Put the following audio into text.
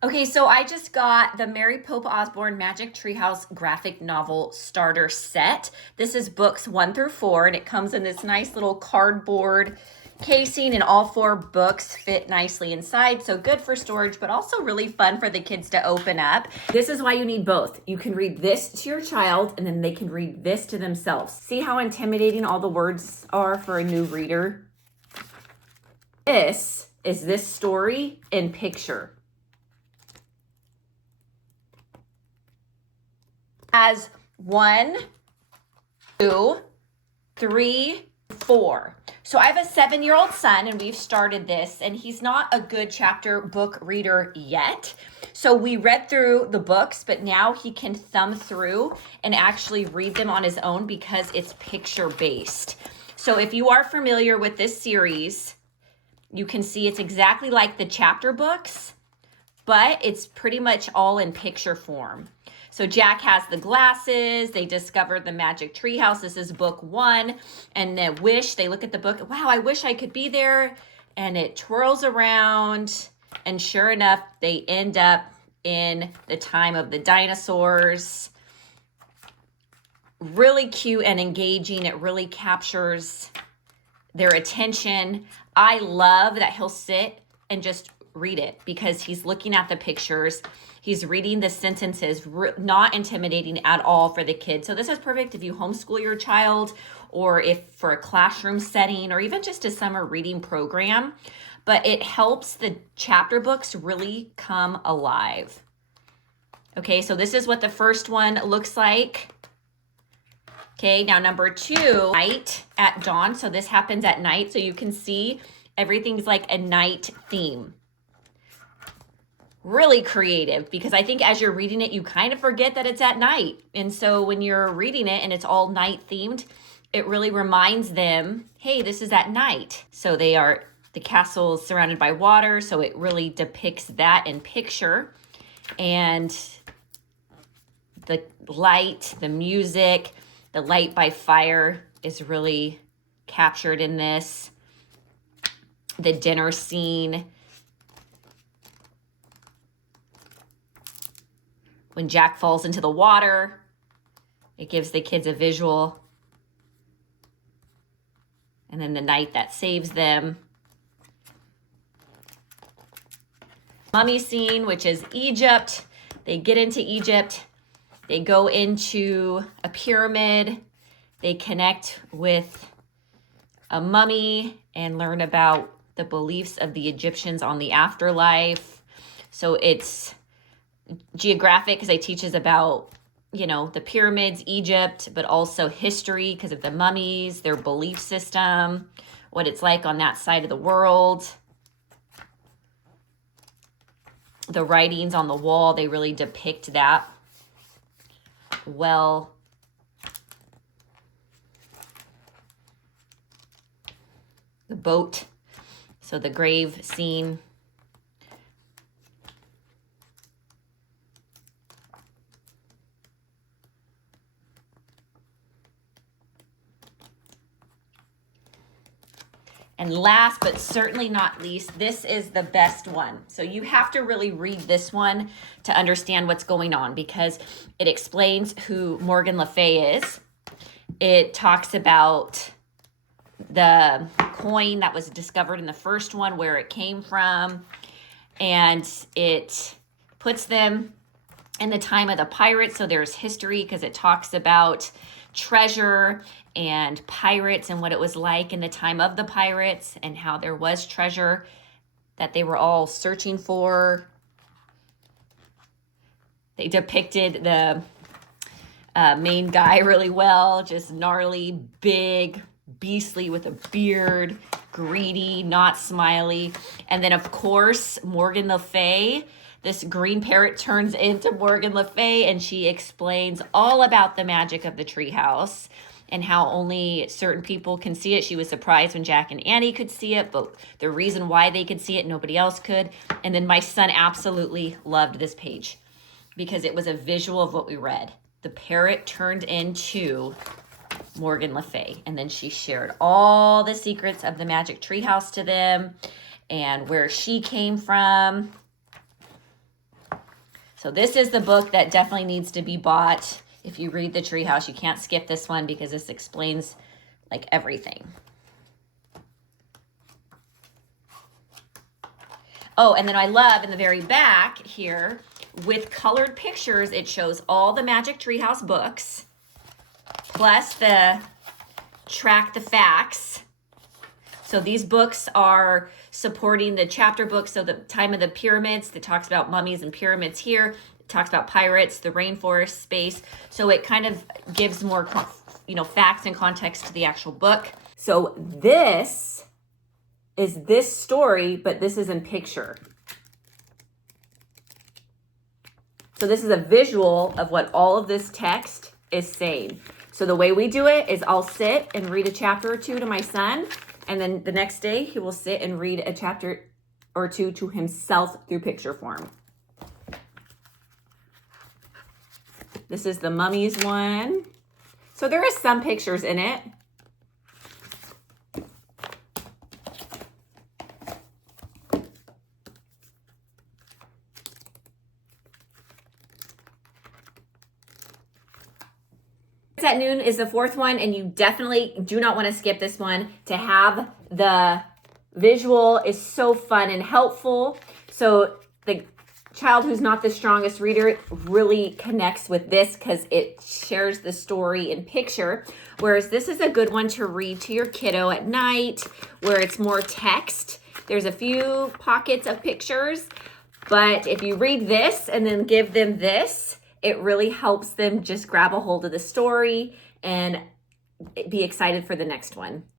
Okay, so I just got the Mary Pope Osborne Magic Treehouse graphic novel starter set. This is books 1 through 4, and it comes in this nice little cardboard casing, and all 4 books fit nicely inside. So good for storage, but also really fun for the kids to open up. This is why you need both. You can read this to your child, and then they can read this to themselves. See how intimidating all the words are for a new reader? This is this story in picture. As 1, 2, 3, 4. So I have a 7-year-old son, and we've started this, and he's not a good chapter book reader yet. So we read through the books, but now he can thumb through and actually read them on his own because it's picture based. So if you are familiar with this series, you can see it's exactly like the chapter books, but it's pretty much all in picture form. So Jack has the glasses. They discovered the magic treehouse. This is book 1. And they look at the book. Wow, I wish I could be there. And it twirls around. And sure enough, they end up in the time of the dinosaurs. Really cute and engaging. It really captures their attention. I love that he'll sit and just read it because he's looking at the pictures. He's reading the sentences, not intimidating at all for the kids. So this is perfect if you homeschool your child, or if for a classroom setting, or even just a summer reading program. But it helps the chapter books really come alive. Okay, so this is what the first one looks like. Okay, now number 2, night at dawn. So this happens at night. So you can see everything's like a night theme. Really creative, because I think as you're reading it, you kind of forget that it's at night. And so when you're reading it and it's all night themed, it really reminds them, hey, this is at night. So the castle is surrounded by water. So it really depicts that in picture. And the light, the music, the light by fire is really captured in this. The dinner scene. When Jack falls into the water, it gives the kids a visual. And then the night that saves them. Mummy scene, which is Egypt. They get into Egypt. They go into a pyramid. They connect with a mummy and learn about the beliefs of the Egyptians on the afterlife. So it's geographic because it teaches about, the pyramids, Egypt, but also history because of the mummies, their belief system, what it's like on that side of the world. The writings on the wall, they really depict that well. The boat, so the grave scene. And last but certainly not least, this is the best one. So you have to really read this one to understand what's going on, because it explains who Morgan Le Fay is. It talks about the coin that was discovered in the first one, where it came from, and it puts them in the time of the pirates. So there's history because it talks about treasure and pirates and what it was like in the time of the pirates, and how there was treasure that they were all searching for. They depicted the main guy really well, just gnarly, big, beastly with a beard, greedy, not smiley. And then of course, Morgan Le Fay, this green parrot turns into Morgan Le Fay, and she explains all about the magic of the treehouse and how only certain people can see it. She was surprised when Jack and Annie could see it, but the reason why they could see it, nobody else could. And then my son absolutely loved this page because it was a visual of what we read. The parrot turned into Morgan Le Fay, and then she shared all the secrets of the magic treehouse to them and where she came from. So this is the book that definitely needs to be bought. If you read The Treehouse, you can't skip this one because this explains like everything. Oh, and then I love in the very back here with colored pictures, it shows all the Magic Treehouse books, plus the Track the Facts. So these books are supporting the chapter books. So the Time of the Pyramids, that talks about mummies and pyramids here. It talks about pirates, the rainforest space. So it kind of gives more, facts and context to the actual book. So this is this story, but this is in picture. So this is a visual of what all of this text is saying. So the way we do it is I'll sit and read a chapter or two to my son, and then the next day he will sit and read a chapter or two to himself through picture form. This is the mummies one. So there is some pictures in it. At Noon is the fourth one, and you definitely do not want to skip this one. To have the visual is so fun and helpful. So the child who's not the strongest reader really connects with this because it shares the story in picture. Whereas this is a good one to read to your kiddo at night where it's more text. There's a few pockets of pictures, but if you read this and then give them this, it really helps them just grab a hold of the story and be excited for the next one.